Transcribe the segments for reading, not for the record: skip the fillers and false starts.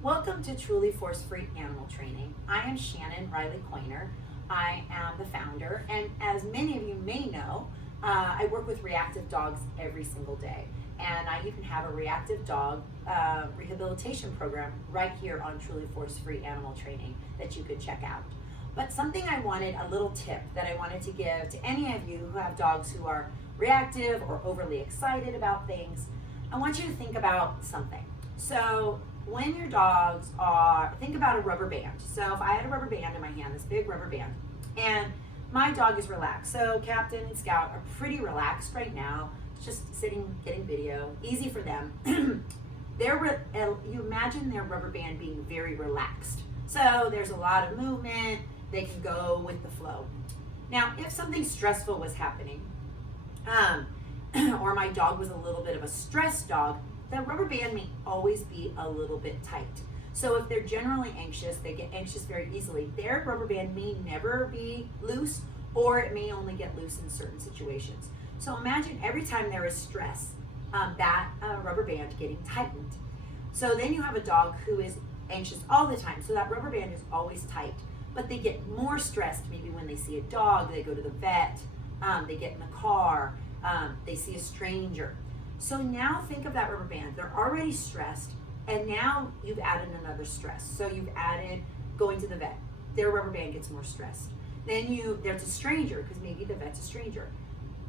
Welcome to Truly Force-Free Animal Training. I am Shannon Riley Coiner. I am the founder, and as many of you may know, I work with reactive dogs every single day. And I even have a reactive dog rehabilitation program right here on Truly Force-Free Animal Training that you could check out. But something I wanted, a little tip that I wanted to give to any of you who have dogs who are reactive or overly excited about things, I want you to think about something. So when your dogs are, think about a rubber band. So if I had a rubber band in my hand, this big rubber band, and my dog is relaxed. So Captain and Scout are pretty relaxed right now, just sitting, getting video, easy for them. You imagine their rubber band being very relaxed. So there's a lot of movement, they can go with the flow. Now, if something stressful was happening, or my dog was a little bit of a stressed dog, the rubber band may always be a little bit tight. So if they're generally anxious, they get anxious very easily, their rubber band may never be loose, or it may only get loose in certain situations. So imagine every time there is stress, that rubber band getting tightened. So then you have a dog who is anxious all the time, so that rubber band is always tight, but they get more stressed maybe when they see a dog, they go to the vet, they get in the car, they see a stranger. So now think of that rubber band. They're already stressed, and now you've added another stress. So you've added going to the vet. Their rubber band gets more stressed. Then there's a stranger, because maybe the vet's a stranger.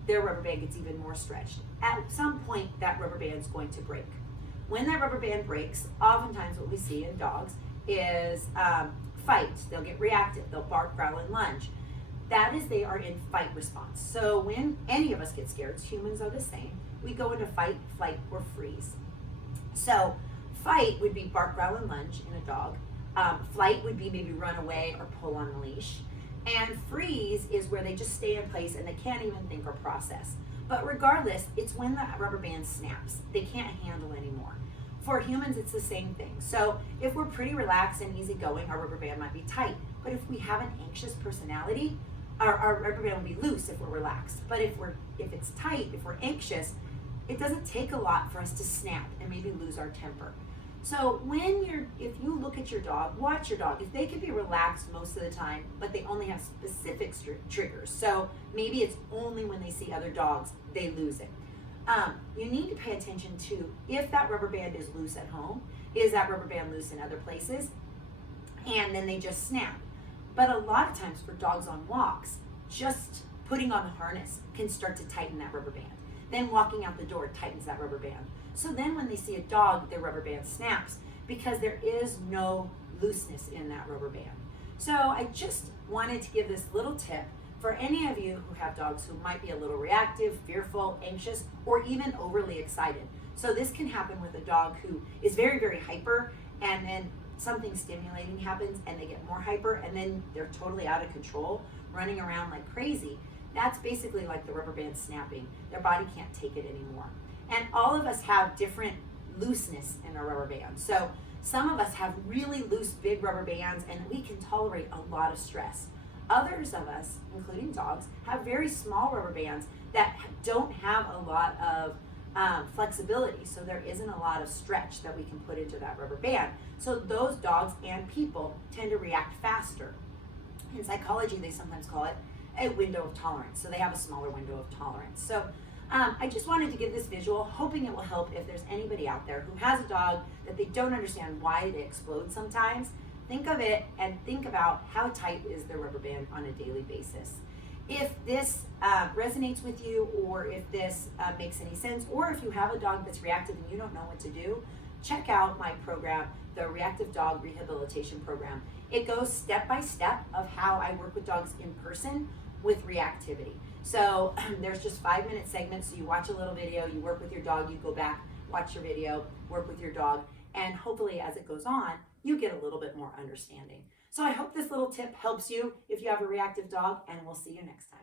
Their rubber band gets even more stretched. At some point, that rubber band's going to break. When that rubber band breaks, oftentimes what we see in dogs is fight. They'll get reactive. They'll bark, growl, and lunge. That is, they are in fight response. So when any of us get scared, humans are the same, we go into fight, flight, or freeze. So fight would be bark, growl, and lunge in a dog. Flight would be maybe run away or pull on the leash. And freeze is where they just stay in place and they can't even think or process. But regardless, it's when the rubber band snaps. They can't handle anymore. For humans, it's the same thing. So if we're pretty relaxed and easygoing, our rubber band might be tight. But if we have an anxious personality, our rubber band will be loose if we're relaxed. But if it's tight, if we're anxious, it doesn't take a lot for us to snap and maybe lose our temper. So if you look at your dog, watch your dog. If they can be relaxed most of the time, but they only have specific triggers. So maybe it's only when they see other dogs, they lose it. You need to pay attention to if that rubber band is loose at home, is that rubber band loose in other places? And then they just snap. But a lot of times for dogs on walks, just putting on the harness can start to tighten that rubber band. Then walking out the door tightens that rubber band. So then when they see a dog, their rubber band snaps because there is no looseness in that rubber band. So I just wanted to give this little tip for any of you who have dogs who might be a little reactive, fearful, anxious, or even overly excited. So this can happen with a dog who is very, very hyper, and then something stimulating happens and they get more hyper, and then they're totally out of control, running around like crazy. That's basically like the rubber band snapping. Their body can't take it anymore. And all of us have different looseness in our rubber band. So some of us have really loose, big rubber bands, and we can tolerate a lot of stress. Others of us, including dogs, have very small rubber bands that don't have a lot of flexibility. So there isn't a lot of stretch that we can put into that rubber band. So those dogs and people tend to react faster. In psychology, they sometimes call it a window of tolerance. So they have a smaller window of tolerance. So I just wanted to give this visual, hoping it will help if there's anybody out there who has a dog that they don't understand why they explode sometimes. Think of it and think about how tight is their rubber band on a daily basis. If this resonates with you, or if this makes any sense, or if you have a dog that's reactive and you don't know what to do, check out my program, the Reactive Dog Rehabilitation Program. It goes step by step of how I work with dogs in person with reactivity. So there's just 5-minute segments. So you watch a little video, you work with your dog, you go back, watch your video, work with your dog, and hopefully as it goes on, you get a little bit more understanding. So I hope this little tip helps you if you have a reactive dog, and we'll see you next time.